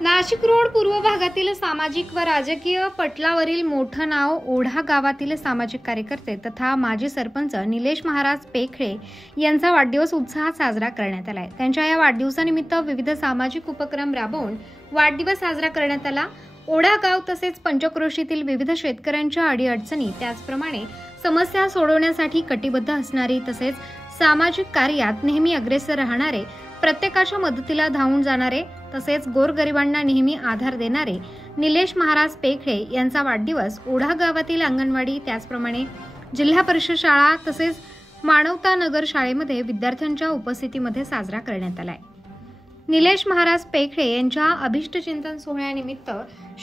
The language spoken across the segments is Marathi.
नाशिक रोड पूर्व भागातील सामाजिक व राजकीय पटलावरील मोठं नाव ओढा गावातील सामाजिक कार्यकर्ते तथा माजी सरपंच निलेश महाराज पेखळे यांचा वाढदिवस उत्साहात साजरा करण्यात आला आहे। त्यांच्या या वाढदिवसानिमित्त विविध सामाजिक उपक्रम राबवून वाढदिवस साजरा करण्यात आला। ओढा गाव तसेच पंचक्रोशीतील विविध शेतकऱ्यांच्या अडीअडचणी त्याचप्रमाणे समस्या सोडवण्यासाठी कटिबद्ध असणारी तसेच सामाजिक कार्यात नेहमी अग्रेसर राहणारे, प्रत्येकाच्या मदतीला धावून जाणारे तसेच गोरगरिबांना नेहमी आधार देणारे निलेश महाराज पेखळे यांचा वाढदिवस ओढा गावातील अंगणवाडी त्याचप्रमाणे जिल्हा परिषद शाळा तसेच मानवता नगर शाळेमध्ये विद्यार्थ्यांच्या उपस्थितीमध्ये साजरा करण्यात आला आहे। निलेश महाराज पेखळे यांच्या अभिष्टचिंतन सोहळ्यानिमित्त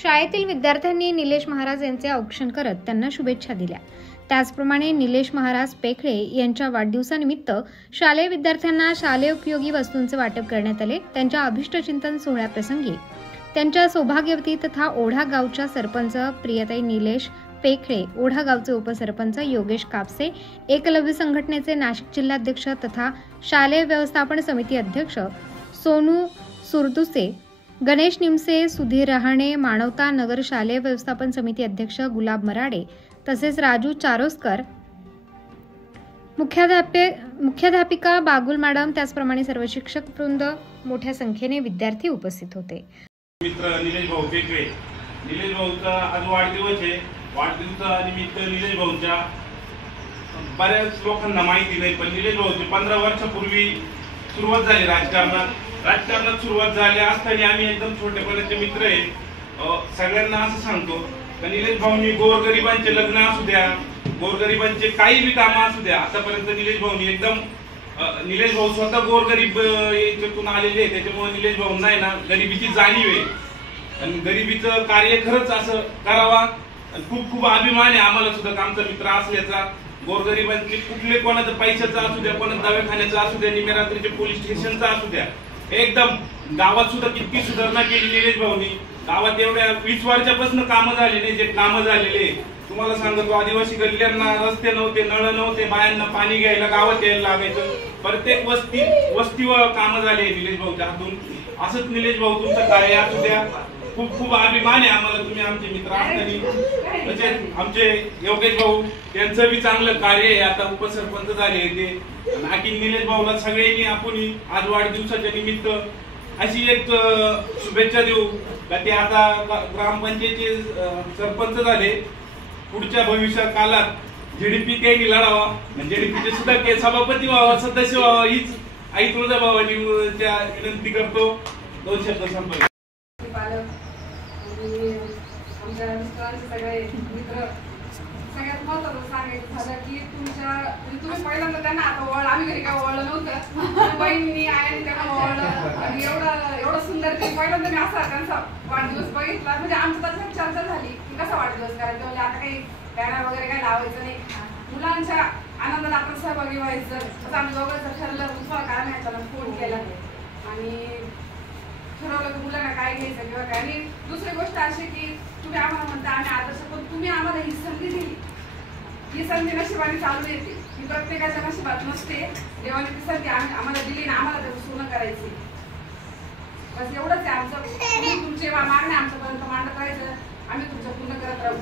शाळेतील विद्यार्थ्यांनी निलेश महाराज यांचे औक्षण करत त्यांना शुभेच्छा दिल्या। त्याचप्रमाणे निलेश महाराज पेखळे यांच्या वाढदिवसानिमित्त शालेय विद्यार्थ्यांना शालेय उपयोगी वस्तूंचे वाटप करण्यात आले। त्यांच्या अभिष्टचिंतन सोहळ्याप्रसंगी त्यांच्या सौभाग्यवती तथा ओढा गावच्या सरपंच प्रियताई निलेश पेखळे, ओढा गावचे उपसरपंच योगेश कापसे, एकलव्य संघटनेचे नाशिक जिल्हाध्यक्ष तथा शालेय व्यवस्थापन समिती अध्यक्ष सोनू सुरदुसे, गणेश निमसे, सुधीर रहाणे, मानवता नगर शालेय व्यवस्थापन समिती अध्यक्ष गुलाब मराडे तसेच राजू चारोस्कर, मुख्याध्यापिका बागुल मॅडम त्याचप्रमाणे सर्व शिक्षक वृंद मोठ्या संख्येने विद्यार्थी उपस्थित होते। मित्र निलेश भाऊ पेखळे, निलेश भाऊचा आज वाढदिवस आहे। वाढदिवसानिमित्त निलेश भाऊच्या बऱ्याच लोकांना माहिती नाही, पण निलेश भाऊची 15 वर्षापूर्वी सुरुवात झाली राजकारणात सुरुवात झाली असताना आम्ही एकदम छोटेपणाचे मित्र आहे। सगळ्यांना असं सांगतो की निलेश भाऊंनी गोरगरिबांचे लग्न असू द्या, गोरगरिबांचे काही बी काम असू द्या, आतापर्यंत निलेश भाऊंनी एकदम निलेश भाऊ स्वतः गोरगरीब याच्यातून आलेले आहे, त्याच्यामुळे निलेश भाऊंना आहे ना गरिबीची जाणीव आहे आणि गरिबीचं कार्य खरंच असं करावा। खूप खूप अभिमान आहे आम्हाला सुद्धा आमचा मित्र असल्याचा। गोरगरिबांचे कुठले कोणाचं पैशाचा असू द्या, कोणाचा दवाखान्याचा असू द्या, निमेरात्रीचे पोलीस स्टेशनचा असू द्या, एकदम गावात सुद्धा किती सुधारणा केली निलेश भाऊंनी। गावात एवढ्या 20 वर्षापासून कामं झाली नाही, जे कामं झालेले तुम्हाला सांगतो, आदिवासी गल्ल्यांना रस्ते नव्हते, नळ नव्हते, बायांना पाणी घ्यायला गावात यायला लागायचं। प्रत्येक वस्तीवर कामं झाले निलेश भाऊच्या हातून। असंच निलेश भाऊ तुमचं कार्य असू द्या, खूप खूप अभिमान आहे आम्हाला तुम्ही आमचे मित्र असताना। तसेच आमचे योगेश भाऊ त्यांचं बी चांगलं कार्य आहे, आता उपसरपंच झाले ते। आणखी निलेश भाऊला सगळ्यांनी आपण आज वाढदिवसाच्या निमित्त अशी एक शुभेच्छा देऊ का ते आता ग्रामपंचायतीचे सरपंच झाले, पुढच्या भविष्य काळात जीडीपी काही लढावा, जीडीपीचे सुद्धा सभापती व्हावा, सदस्य व्हावा, हीच आई तुळजाभवानी त्या विनंती करतो। 2 शब्द संपर्क आमच्या मित्रांचे सगळे मित्र सगळ्यात महत्त्वाचं सांगायचं झालं की तुम्ही पहिल्यांदा त्यांना आता ओळख, आम्ही घरी काय ओळखलं नव्हतं, बहिणी आईने त्यांना ओळखलं आणि एवढं सुंदर ते पहिल्यांदा मी असा त्यांचा वाढदिवस बघितला। म्हणजे आमची त्याच्यात चर्चा झाली की कसा वाढदिवस करायचा, म्हणजे आता काही बॅनर वगैरे काही लावायचं नाही, मुलांच्या आनंदात आपण सहभागी व्हायचं असं आम्ही दोघांचं ठरलं। उत्सव कारण ह्याच्याला फोन केला आणि ठरवलं की मुलांना काय घ्यायचं किंवा काय। आणि दुसरी गोष्ट अशी की तुम्ही आम्हाला म्हणता आम्ही आदर्श, पण तुम्ही आम्हाला ही संधी दिली, ही संधी नशिबाने चालू येते, ही प्रत्येकाच्या नशिबात नसते। देवाने ती संधी आम्हाला दिली ना, आम्हाला त्याचं पूर्ण करायची, बस एवढंच आहे आमचं। तुम्ही तुमचे मागणे आमच्यापर्यंत मांडत राहायचं, आम्ही तुमचं पूर्ण करत राहू,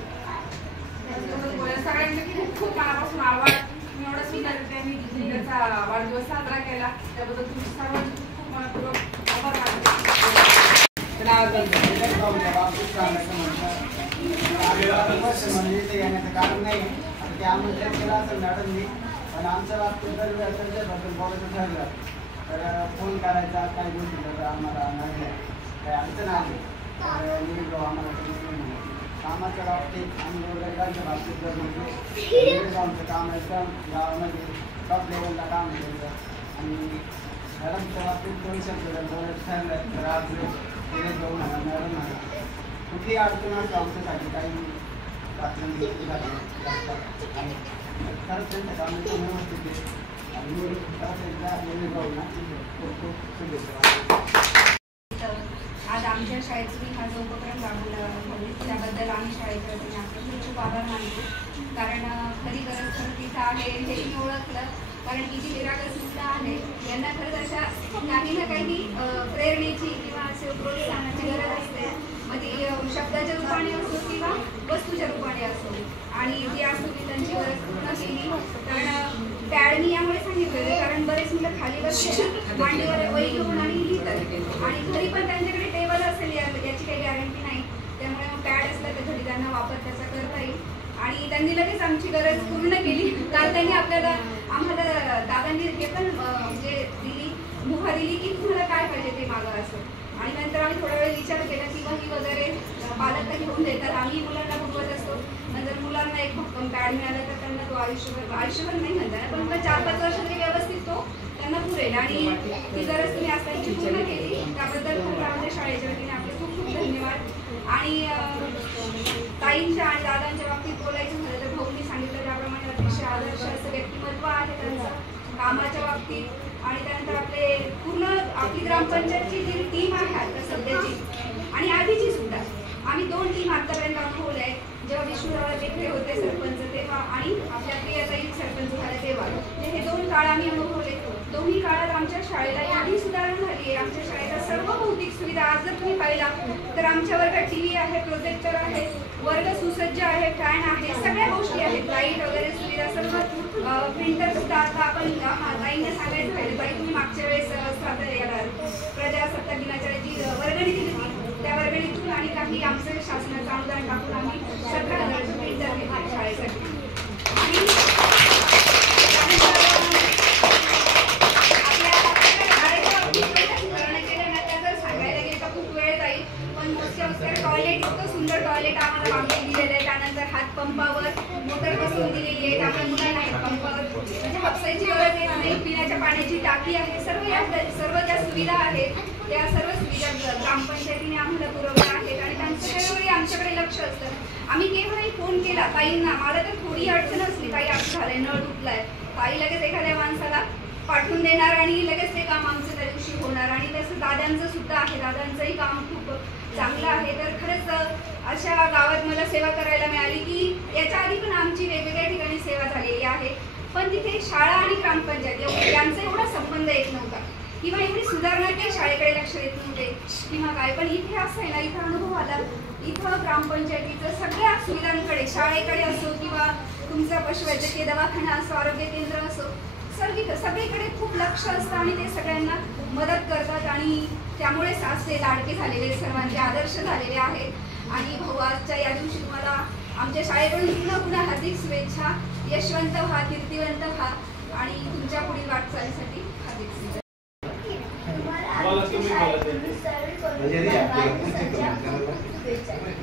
एवढंच बोलायचं। सगळ्यांचे खूप खूप मनापासून आभार, तुम्ही एवढा सुंदर त्याचा वाढदिवस साजरा केला त्याबद्दल तुमचे सर्वांचे खूप खूप मनपूर्वक आभार मानतो। कारण नाही ते आमंत्रण केलं असेल मॅडमनी, पण आमच्या बाबतीत त्यांच्याबद्दल बोलायचं ठरलं तर फोन करायचा, काही गोष्टी तर आम्हाला नाही काही अडचण आली तर निलेश भाऊ आम्हाला कामाच्या बाबतीत आणि गोरगरिबांच्या बाबतीत जर म्हणजे निलेश भाऊंचं काम एकदम गावामध्ये टॉप लेवलला काम केलं आणि मॅडमच्या बाबतीत 2 शब्द बोलायचं ठरलं तर आज निलेश भाऊ म्हणा, मॅडम म्हणा, कुठली अडचण असते आमच्यासाठी काही खरंच त्यांचं काम व्यवस्थित आहे आणि खरंच एकदा निलेश भाऊंना खूप खूप शुभेच्छा। आज आमच्या शाळेतून हा जो उपक्रम राबवला त्याबद्दल आम्ही शाळेच्या वतीने आपले खूप आभार मानतो, कारण खरी गरज खरं तिथं आहे हे मी ओळखलं, कारण की जी निरागस आहे यांना खरंच अशा काही ना काही प्रेरणेची किंवा असे प्रोत्साहनाची गरज असते। त्यांची गरज पूर्ण केली. कारण पॅड मी यामुळे सांगितलं होतं कारण बरेच मुलं खाली बसले मांडीवर वही घेऊन आणि लिहितात आणि घरी पण त्यांच्याकडे टेबल असेल याची काही गॅरंटी नाही. त्यामुळे मग पॅड असला तर घरी त्यांना वापर त्याचा करता येईल. आणि त्यांनी लगेच आमची गरज पूर्ण केली. काल त्यांनी आम्हाला दादांनी हे पण म्हणजे मुभा दिली की तुम्हाला काय पाहिजे ते मागा असं. आणि नंतर आम्ही थोडा वेळ विचार केला की वही वगैरे पालक तर घेऊन देतात, आम्ही मुलांना बघवत असतो. नंतर मुलांना एक भक्कम पॅड मिळाला तर त्यांना तो आयुष्यभर नाही म्हणता पण 4-5 वर्ष तरी व्यवस्थित तो त्यांना पुरेल. आणि ती गरज तुम्ही असल्याची पूर्ण केली त्याबद्दल आमच्या शाळेच्या वतीने आपले खूप खूप धन्यवाद. आणि ताईंच्या आणि दादांच्या बाबतीत बोलायचं झालं तर भाऊंनी सांगितलं त्याप्रमाणे अतिशय आदर्श असं व्यक्तिमत्व आहे त्यांचं कामाच्या बाबतीत. आणि त्यानंतर आपली ग्रामपंचायतची जी टीम आहे आता सध्याची आणि आधीची सुद्धा आम्ही 2 टीम आतापर्यंत अनुभवल्या आहेत. जेव्हा विष्णुराव पेखळे होते सरपंच तेव्हा आणि आपल्या प्रियाताई सरपंच झाले तेव्हा हे 2 काळ आम्ही अनुभवले. दोन्ही काळात आमच्या शाळेला एवढी सुधारणा झाली आहे. आमच्या शाळेला सर्व भौतिक सुविधा आज जर तुम्ही पाहिला तर आमच्या वर्गात TV आहे, प्रोजेक्टर आहे, वर्ग सुसज्ज आहे, फॅन आहे, सगळ्या गोष्टी आहेत, लाईट वगैरे सुविधा सर्व. प्रिंटर सुद्धा आता आपण ताईंना सांगायचं पाहिजे ताई तुम्ही मागच्या वेळेस प्रजासत्ताक दिनाच्या जी वर्गणी दिली होती त्या वर्गणीतून आणि काही आमचं शासनाचं अनुदान टाकून आम्ही 17,000 प्रिंटर घेतले शाळेसाठी. आणि टॉयलेट इतकं सुंदर टॉयलेट आम्हाला बांधून दिलेलं आहे. त्यानंतर हातपंपावर मोटर बसवून दिलेली आहे त्यामुळे मुलांना हातपंपावर म्हणजे हापसायची गरज येत नाही. पिण्याच्या पाण्याची टाकी आहे. सर्व ज्या सुविधा आहेत त्या सर्व सुविधा ग्रामपंचायतीने आम्हाला पुरवल्या आहेत आणि त्यांचं वेळोवेळी आमच्याकडे लक्ष असतं. आम्ही केव्हाही फोन केला ताईंना मला तर थोडी अडचण असली ताई असं झालंय नळ तुटलाय ताई लगेच एखाद्या माणसाला पाठवून देणार आणि लगेच ते काम आमचं त्या दिवशी होणार. आणि तसं दादांचं सुद्धा आहे, दादांचंही काम खूप चांगलं आहे. तर खरंच अशा गावात मला सेवा करायला मिळाली की याच्या आधी पण आमची वेगवेगळ्या ठिकाणी सेवा झालेली आहे पण तिथे शाळा आणि ग्रामपंचायत यांचा एवढा संबंध येत नव्हता किंवा एवढी सुधारणा ते शाळेकडे लक्ष देत नव्हते किंवा काय. पण इथे असं आहे ना इथं अनुभव आला इथं ग्रामपंचायतीचं सगळ्या सुविधांकडे शाळेकडे असो किंवा तुमचा पशुवैद्यकीय दवाखाना असो आरोग्य केंद्र असो सगळीकडे खूप लक्ष असतं आणि ते सगळ्यांना मदत करतात. आणि त्यामुळेच आज ते लाडके झालेले सर्वांचे आदर्श झालेले आहेत. आणि भाऊ आजच्या या दिवशी तुम्हाला आमच्या शाळेकडून पुन्हा हार्दिक शुभेच्छा. यशवंत व्हा, कीर्तिवंत व्हा आणि तुमच्या पुढील वाटचालीसाठी हार्दिक शुभेच्छा.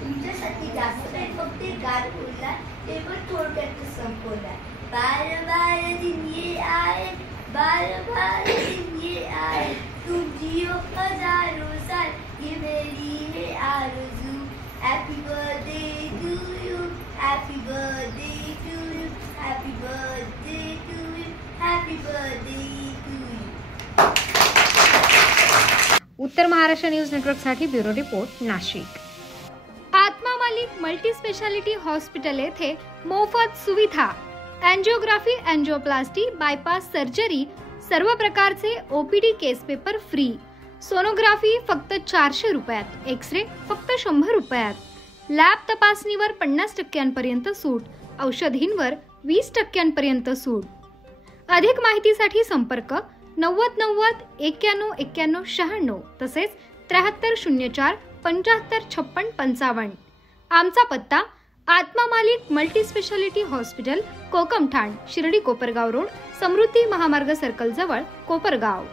तुमच्यासाठी जास्त नाही फक्त गार बोलला ते पण थोडक्यात संपवला. बार दिन ये आए, बार दिन ये आए, तुम जियो हजारों साल, ये मेरी है आरज़ू. Happy birthday to you, happy birthday to you, happy birthday to you, happy birthday to you. Uttar Maharashtra news नेटवर्कसाठी bureau report Nashik. Atma Malik multi speciality hospital येथे मोफत सुविधा एंजिओग्राफी, एंजिओप्लास्टी, बायपास सर्जरी, सर्व प्रकारचे OPD केस पेपर फ्री. सोनोग्राफी फक्त 400 रुपयात, एक्सरे फक्त 100 रुपयात. लॅब तपासणीवर 50% सूट, औषधींवर 20% सूट. अधिक माहितीसाठी संपर्क 90 90 91 91 96 तसेच 7304 75 56 55. आमचा पत्ता Atma Malik multi speciality hospital, Kokamthan, Shirdi Kopargaon road, Samruddhi Mahamarg circle जवळ, कोपरगाव.